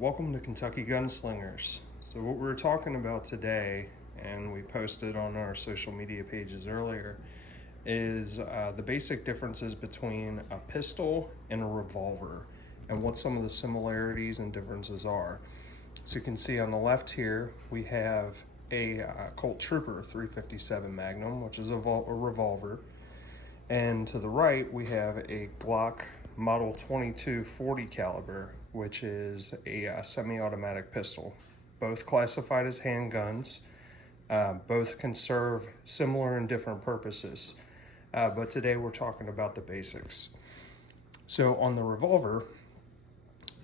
Welcome to Kentucky Gunslingers. So what we're talking about today, and we posted on our social media pages earlier, is the basic differences between a pistol and a revolver and what some of the similarities and differences are. So you can see on the left here, we have a Colt Trooper 357 Magnum, which is a revolver. And to the right, we have a Glock Model 22 40 caliber, which is a semi-automatic pistol. Both classified as handguns. Both can serve similar and different purposes. But today we're talking about the basics. So on the revolver,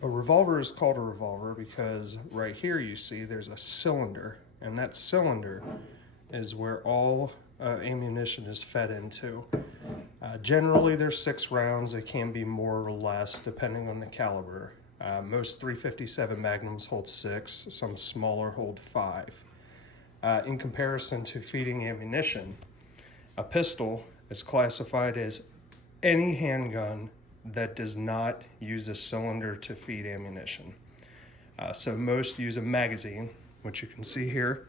a revolver is called a revolver because right here you see there's a cylinder, and that cylinder is where all ammunition is fed into. Generally there's 6 rounds. It can be more or less depending on the caliber. Most 357 Magnums hold 6, some smaller hold 5. In comparison to feeding ammunition, a pistol is classified as any handgun that does not use a cylinder to feed ammunition. So most use a magazine, which you can see here.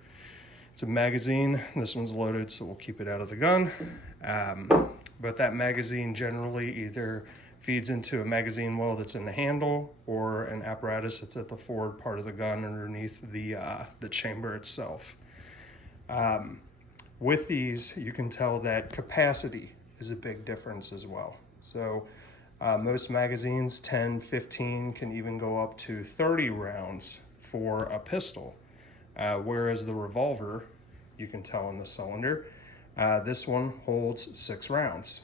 It's a magazine. This one's loaded, so we'll keep it out of the gun. But that magazine generally either feeds into a magazine well that's in the handle or an apparatus that's at the forward part of the gun underneath the chamber itself. With these, you can tell that capacity is a big difference as well. So most magazines, 10, 15, can even go up to 30 rounds for a pistol. Whereas the revolver, you can tell in the cylinder, this one holds 6 rounds.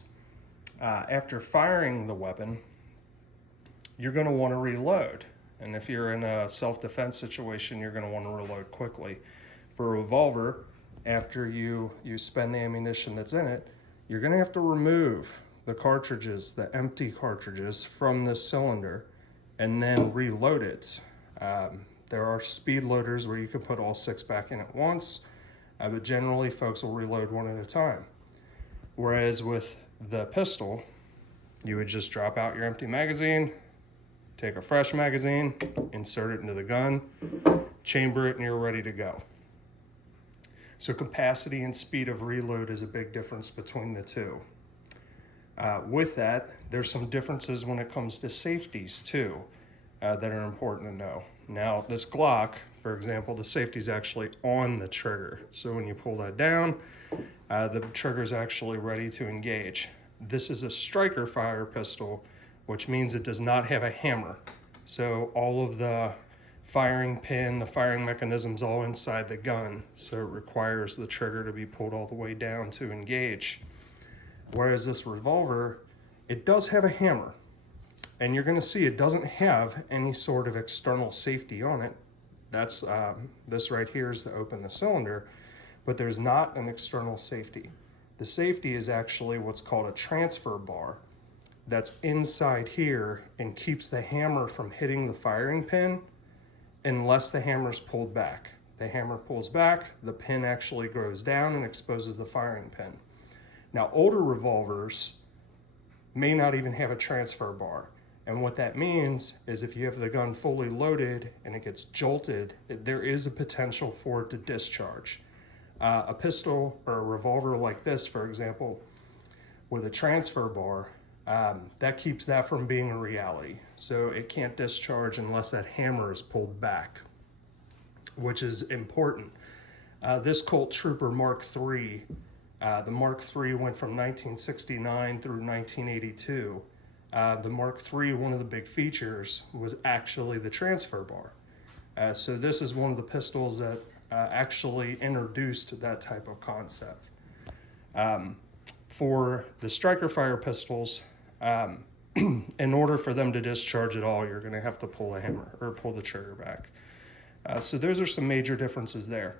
After firing the weapon, you're going to want to reload. And if you're in a self-defense situation, you're going to want to reload quickly. For a revolver, after you spend the ammunition that's in it, you're going to have to remove the cartridges, the empty cartridges from the cylinder, and then reload it. There are speed loaders where you can put all 6 back in at once, but generally folks will reload one at a time. Whereas with the pistol, you would just drop out your empty magazine, take a fresh magazine, insert it into the gun, chamber it, and you're ready to go. So capacity and speed of reload is a big difference between the two. With that, there's some differences when it comes to safeties too that are important to know. Now, this Glock, for example, the safety is actually on the trigger. So when you pull that down, the trigger is actually ready to engage. This is a striker fire pistol, which means it does not have a hammer. So all of the firing pin, the firing mechanism's all inside the gun. So it requires the trigger to be pulled all the way down to engage. Whereas this revolver, it does have a hammer. And you're gonna see it doesn't have any sort of external safety on it. That's this right here is to open the cylinder, but there's not an external safety. The safety is actually what's called a transfer bar that's inside here and keeps the hammer from hitting the firing pin unless the hammer's pulled back. The hammer pulls back, the pin actually goes down and exposes the firing pin. Now, older revolvers may not even have a transfer bar. And what that means is if you have the gun fully loaded and it gets jolted, there is a potential for it to discharge. A pistol or a revolver like this, for example, with a transfer bar, that keeps that from being a reality. So it can't discharge unless that hammer is pulled back, which is important. This Colt Trooper Mark III, the Mark III went from 1969 through 1982. The Mark III, one of the big features was actually the transfer bar. So this is one of the pistols that actually introduced that type of concept. For the striker fire pistols, in order for them to discharge at all, you're going to have to pull the hammer or pull the trigger back. So those are some major differences there.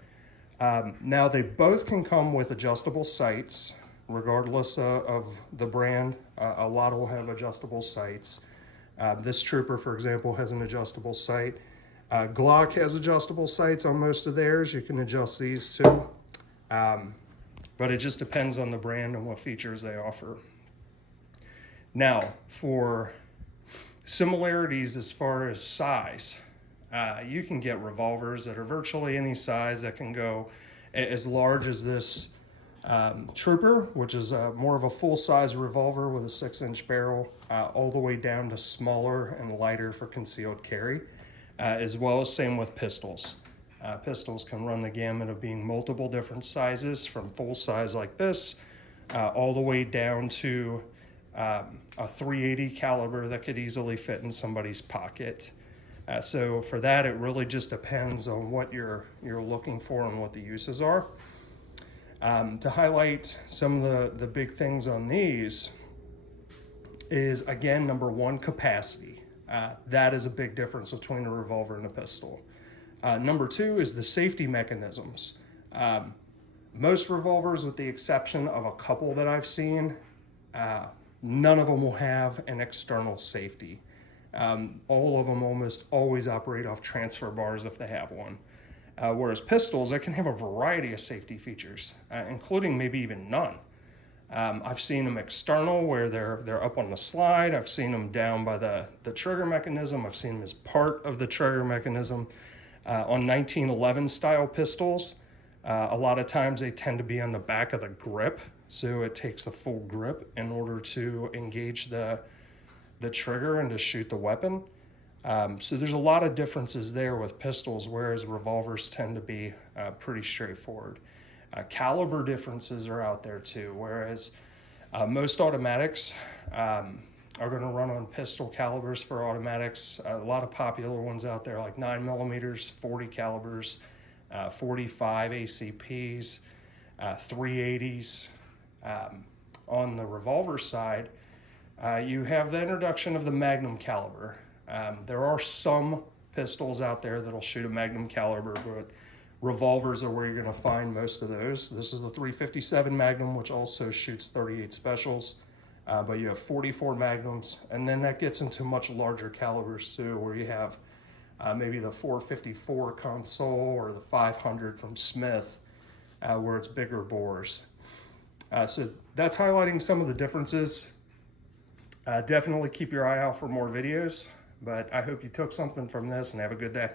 Now they both can come with adjustable sights, regardless of the brand. A lot will have adjustable sights. This Trooper, for example, has an adjustable sight. Glock has adjustable sights on most of theirs. You can adjust these too. But it just depends on the brand and what features they offer. Now, for similarities as far as size, you can get revolvers that are virtually any size that can go as large as this Trooper, which is more of a full-size revolver with a 6-inch barrel, all the way down to smaller and lighter for concealed carry, as well as same with pistols. Pistols can run the gamut of being multiple different sizes, from full size like this, all the way down to a .380 caliber that could easily fit in somebody's pocket. So for that, it really just depends on what you're looking for and what the uses are. To highlight some of the big things on these is, again, number one, capacity. That is a big difference between a revolver and a pistol. Number two is the safety mechanisms. Most revolvers, with the exception of a couple that I've seen, none of them will have an external safety. All of them almost always operate off transfer bars if they have one. Whereas pistols, they can have a variety of safety features, including maybe even none. I've seen them external where they're up on the slide. I've seen them down by the trigger mechanism. I've seen them as part of the trigger mechanism. On 1911 style pistols, a lot of times they tend to be on the back of the grip, so it takes the full grip in order to engage the trigger and to shoot the weapon. So there's a lot of differences there with pistols, whereas revolvers tend to be pretty straightforward. Caliber differences are out there too, whereas most automatics are going to run on pistol calibers for automatics. A lot of popular ones out there like 9mm, 40 calibers, 45 ACPs, 380s. On the revolver side, you have the introduction of the Magnum caliber. There are some pistols out there that'll shoot a Magnum caliber, but revolvers are where you're going to find most of those. This is the 357 Magnum, which also shoots 38 specials, but you have 44 Magnums, and then that gets into much larger calibers too, where you have maybe the 454 console or the 500 from Smith, where it's bigger bores. So that's highlighting some of the differences. Definitely keep your eye out for more videos, but I hope you took something from this, and have a good day.